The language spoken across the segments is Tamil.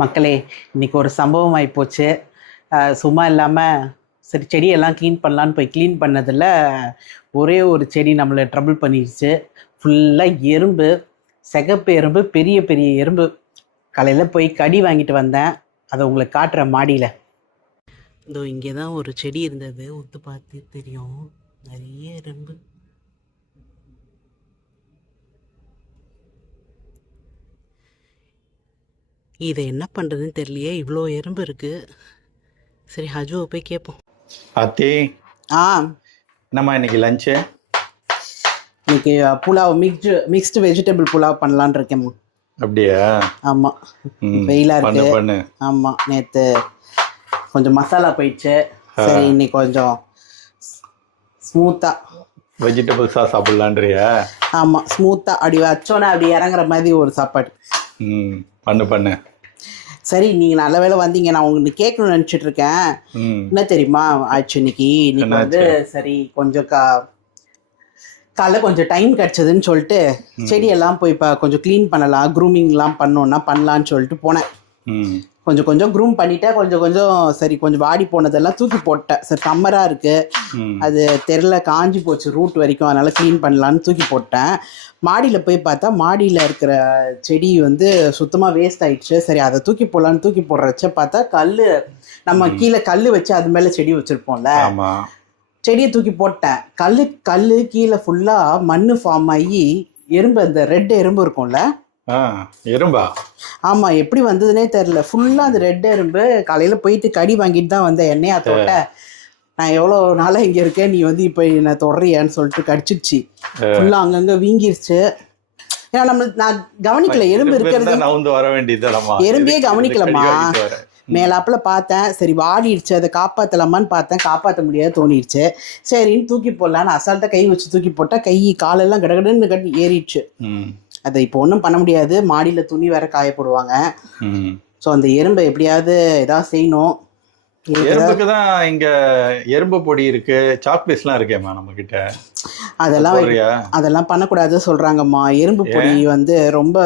மக்களே, இன்னைக்கு ஒரு சம்பவம் ஆயிப்போச்சு. சும்மா இல்லாமல் சரி செடியெல்லாம் க்ளீன் பண்ணலான்னு போய் க்ளீன் பண்ணதில் ஒரே ஒரு செடி நம்மளை ட்ரபிள் பண்ணிடுச்சு. ஃபுல்லாக எறும்பு, சிகப்பு எறும்பு, பெரிய பெரிய எறும்பு. காலையில் போய் கடி வாங்கிட்டு வந்தேன். அதை உங்களுக்கு காட்டுறேன் மாடியில். இதோ இங்கே தான் ஒரு செடி இருந்தது, ஒத்து பார்த்து தெரியும், நிறைய எறும்பு. இதை என்ன பண்ணுறதுன்னு தெரியலையே, இவ்வளோ எறும்பு இருக்குது. சரி, ஹஜுவை போய் கேட்போம். அத்தி, ஆ, என்னம்மா இன்னைக்கு லஞ்சு? இன்னைக்கு புலாவ், மிக்ஸ்டு வெஜிடபிள் புலாவ் பண்ணலான்னு இருக்கேம்மா. அப்படியா? ஆமாம், ம், வெயிலாக பண்ணு இருக்கு. பண்ணு. ஆமாம், நேற்று கொஞ்சம் மசாலா போயிடுச்சு. சரி, இன்னைக்கு கொஞ்சம் ஸ்மூத்தாக. வெஜிடபிள்ஸா சாப்பிடலான்றியா? ஆமாம், ஸ்மூத்தாக அப்படி வச்சோன்னே அப்படி இறங்குற மாதிரி ஒரு சாப்பாடு. ம், பண்ணு பண்ணு. சரி, நீங்கள் நல்ல வேளை வந்தீங்க. நான் உங்களுக்கு கேட்கணும்னு நினச்சிட்டு இருக்கேன். ம், என்ன தெரியுமா ஆச்சு இன்னைக்கு வந்து சரி கொஞ்சம் காலைல கொஞ்சம் டைம் கிடச்சதுன்னு சொல்லிட்டு செடியெல்லாம் போய் இப்போ கொஞ்சம் க்ளீன் பண்ணலாம், க்ரூமிங்லாம் பண்ணோன்னா பண்ணலான்னு சொல்லிட்டு போனேன். ம், கொஞ்சம் கொஞ்சம் க்ரூம் பண்ணிட்டேன். கொஞ்சம் கொஞ்சம் சரி கொஞ்சம் வாடி போனதெல்லாம் தூக்கி போட்டேன். சரி, சம்மராக இருக்குது, ம், அது தெரில, காஞ்சி போச்சு ரூட் வரைக்கும், அதனால் க்ளீன் பண்ணலான்னு தூக்கி போட்டேன். மாடியில் போய் பார்த்தா மாடியில் இருக்கிற செடி வந்து சுத்தமாக வேஸ்ட் ஆயிடுச்சு. சரி, அதை தூக்கி போடலான்னு தூக்கி போடுறச்ச பார்த்தா நம்ம கீழே கல் வச்சு அது மேலே செடி வச்சுருப்போம்ல, ஆமா, செடியை தூக்கி போட்டேன். கல் கீழே ஃபுல்லாக மண் ஃபார்ம் ஆகி எறும்பு, அந்த ரெட் எறும்பு இருக்கும்ல. எறும்பா? ஆமாம், எப்படி வந்ததுன்னே தெரில. ஃபுல்லாக அந்த ரெட் எறும்பு. காலையில் போயிட்டு கடி வாங்கிட்டு தான் வந்தேன், எண்ணெயா தோட்ட. நான் எவ்வளோ நாளாக இங்கே இருக்கேன், நீ வந்து இப்போ என்னை தொடறியான்னு சொல்லிட்டு கடிச்சிடுச்சு. ஃபுல்லாக அங்கங்கே வீங்கிருச்சு. ஏன்னா நான் கவனிக்கல எறும்பு இருக்கிறது, வர வேண்டியது எறும்பையே கவனிக்கலம்மா. மேலாப்பில் பார்த்தேன், சரி வாடிடுச்சு, அதை காப்பாற்றலாமான்னு பார்த்தேன், காப்பாற்ற முடியாது தோணிடுச்சு. சரின்னு தூக்கி போடலான்னு அசால்ட்டாக கை வச்சு தூக்கி போட்டால் கை காலெல்லாம் கடகடன்னு கட்டி ஏறிடுச்சு. அதை இப்போ ஒன்றும் பண்ண முடியாது, மாடியில் துணி வேற காய போடுவாங்க. ஸோ அந்த எறும்பை எப்படியாவது ஏதாவது செய்யணும். எறும்புக்கு தான் இங்க எறும்பு பொடி இருக்கு, சாக்பீஸ்லாம் இருக்கேம்மா நம்ம கிட்ட. அதெல்லாம் பண்ணக்கூடாது சொல்றாங்கம்மா. எறும்பு பொடி வந்து ரொம்ப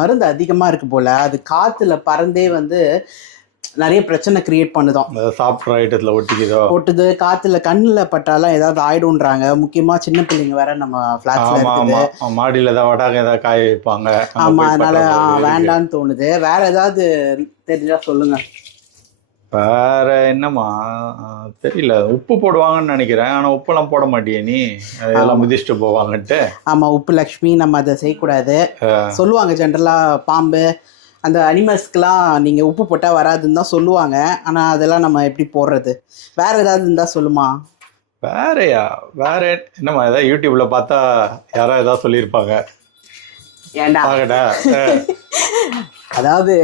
மருந்து அதிகமா இருக்கு போல, அது காத்துல பறந்தே வந்து நிறைய பிரச்சனை கிரியேட் பண்ணுதோம். சாப்பிட்ற ஐட்டத்துல ஒட்டுது, காத்துல கண்ணுல பட்டாலாம் ஏதாவது ஆயிடும்ன்றாங்க. முக்கியமா சின்ன பிள்ளைங்க வேற நம்ம ஃபிளாட்ஸ்ல இருக்குது, மாடியில ஏதாவது வடாக ஏதாவது காய வைப்பாங்க. ஆமா, அதனால வேண்டான்னு தோணுது. வேற ஏதாவது தெரிஞ்சா சொல்லுங்க. வேற என்னம்மா தெரியல, உப்பு போடுவாங்கன்னு நினைக்கிறேன், ஆனா உப்பெல்லாம் போட மாட்டியே நீ, அதெல்லாம் மிதிச்சுட்டு போவாங்கன்ட்டு. ஆமா, உப்பு லக்ஷ்மி, நம்ம அதை செய்யக்கூடாது சொல்லுவாங்க. ஜென்ரலா பாம்பு அந்த அனிமல்ஸ்க்கெலாம் நீங்கள் உப்பு போட்டால் வராதுன்னு தான் சொல்லுவாங்க. ஆனால் அதெல்லாம் நம்ம எப்படி போடுறது? வேற ஏதாவது இருந்தால் சொல்லுமா. வேறையா? வேற என்னம்மா, ஏதாவது யூடியூப்ல பார்த்தா யாராவது ஏதாவது சொல்லியிருப்பாங்க. ஏண்டா அதாவது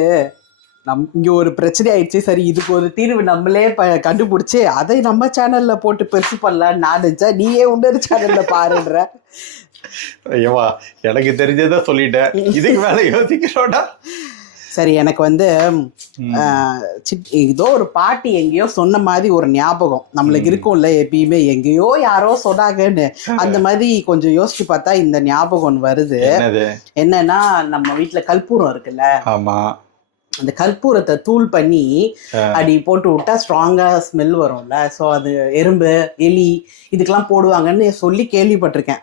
இங்கே ஒரு பிரச்சனை ஆயிடுச்சு, சரி இதுக்கு ஒரு தீர்வு நம்மளே கண்டுபிடிச்சி அதை நம்ம சேனலில் போட்டு பெருசு பண்ணலான்னு நான் நினச்சா, நீயே இன்னொரு சேனலில் பாருன்ற. ஐயவா, எனக்கு தெரிஞ்சதான் சொல்லிட்டேன், இதுக்கு மேலே யோசிக்கிறோடா. சரி, எனக்கு வந்து ஏதோ ஒரு பாட்டி எங்கேயோ சொன்ன மாதிரி ஒரு ஞாபகம் நம்மளுக்கு இருக்கும்ல, எப்பயுமே எங்கேயோ யாரோ சொன்னாங்கன்னு. அந்த மாதிரி கொஞ்சம் யோசிச்சு பார்த்தா இந்த ஞாபகம் ஒன்று வருது. என்னன்னா, நம்ம வீட்டுல கற்பூரம் இருக்குல்ல, ஆமா, அந்த கற்பூரத்தை தூள் பண்ணி அடி போட்டு விட்டா ஸ்ட்ராங்கா ஸ்மெல் வரும்ல. ஸோ அது எறும்பு, எலி இதுக்கெல்லாம் போடுவாங்கன்னு சொல்லி கேள்விப்பட்டிருக்கேன்.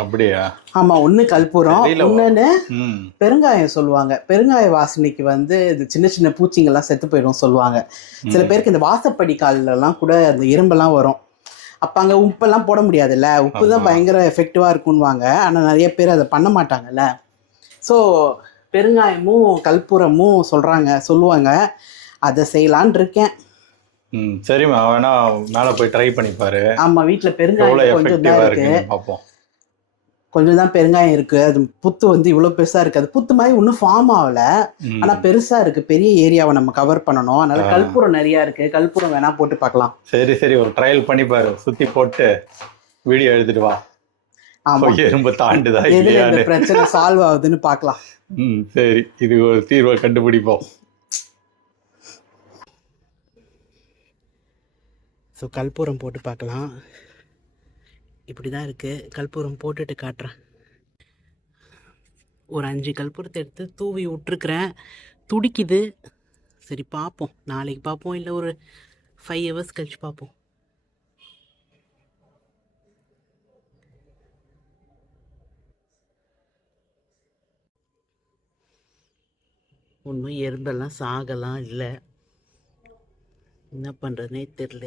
அப்படியா? ஆமா, ஒண்ணு கற்பூரம், இன்னொன்னு பெருங்காயம் சொல்லுவாங்க. பெருங்காய வாசனைக்கு வந்து இது சின்ன சின்ன பூச்சிங்கெல்லாம் செத்து போயிடும் சொல்லுவாங்க. சில பேருக்கு இந்த வாசப்படி காலெல்லாம் கூட அந்த எறும்பெல்லாம் வரும். அப்ப அங்க உப்பெல்லாம் போட முடியாதுல்ல, உப்பு தான் பயங்கர எஃபெக்டிவா இருக்குன்னுவாங்க. ஆனா நிறைய பேர் அதை பண்ண மாட்டாங்கல்ல. ஸோ பெருங்காயமும் கற்பூரமும் சொல்லுவாங்க. அதை செய்யலான் இருக்கேன். சரிம்மா, வேணா மேலே போய் ட்ரை பண்ணி பாரு. ஆமா, வீட்டுல பெருங்காயம் கொஞ்சம் தான் இருக்கு, பார்ப்போம். கொஞ்சம் தான் பெருங்காயம் இருக்கு. அது புத்து வந்து இவ்வளவு பெருசா இருக்கு, அது புத்து மாதிரி ஒன்றும் ஃபார்ம் ஆகல, ஆனா பெருசா இருக்கு. பெரிய ஏரியாவை நம்ம கவர் பண்ணணும், அதனால கற்பூரம் நிறைய இருக்கு. கற்பூரம் வேணா போட்டு பார்க்கலாம். சரி சரி, ஒரு ட்ரையல் பண்ணி பாரு, சுத்தி போட்டு வீடியோ எடுத்துட்டு வா. ஆமா, எறும்பு தாண்டுதா இல்லையா, பிரச்சனை சால்வ் ஆகுதுன்னு பார்க்கலாம். சரி, இது ஒரு தீர்வை கண்டுபிடிப்போம். ஸோ கற்பூரம் போட்டு பார்க்கலாம். இப்படி தான் இருக்குது. கற்பூரம் போட்டுட்டு காட்டுறேன். ஒரு 5 கற்பூரத்தை எடுத்து தூவி விட்டுருக்குறேன். துடிக்குது. சரி பார்ப்போம், நாளைக்கு பார்ப்போம், இல்லை ஒரு 5 ஹவர்ஸ் கழிச்சு பார்ப்போம். ஒன்றும் எறும்பெல்லாம் சாகலாம் இல்லை, என்ன பண்ணுறதுனே தெரியல.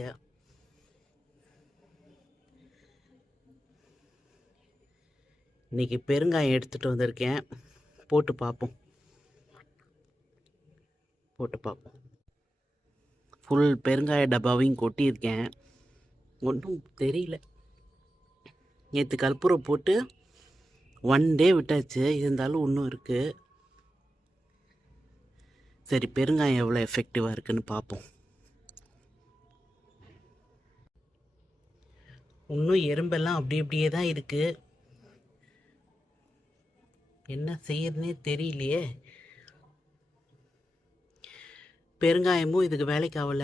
இன்னைக்கு பெருங்காயம் எடுத்துகிட்டு வந்திருக்கேன், போட்டு பார்ப்போம். ஃபுல் பெருங்காய டப்பாவையும் கொட்டியிருக்கேன், ஒன்றும் தெரியல. நேற்று கற்பூரம் போட்டு 1 டே விட்டாச்சு, இருந்தாலும் இன்னும் இருக்குது. சரி, பெருங்காயம் எவ்வளோ எஃபெக்டிவாக இருக்குன்னு பார்ப்போம். இன்னும் எறும்பெல்லாம் அப்படியே தான் இருக்குது, என்ன செய்யறதுனே தெரியலையே. பெருங்காயமும் இதுக்கு வேலைக்கு ஆகல.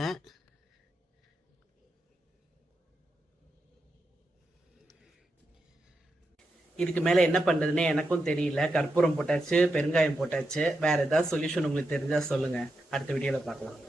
இதுக்கு மேலே என்ன பண்ணுறதுனே எனக்கும் தெரியல. கற்பூரம் போட்டாச்சு, பெருங்காயம் போட்டாச்சு. வேறு ஏதாவது சொல்யூஷன் உங்களுக்கு தெரிஞ்சால் சொல்லுங்கள், அடுத்த வீடியோவில் பார்க்கலாம்.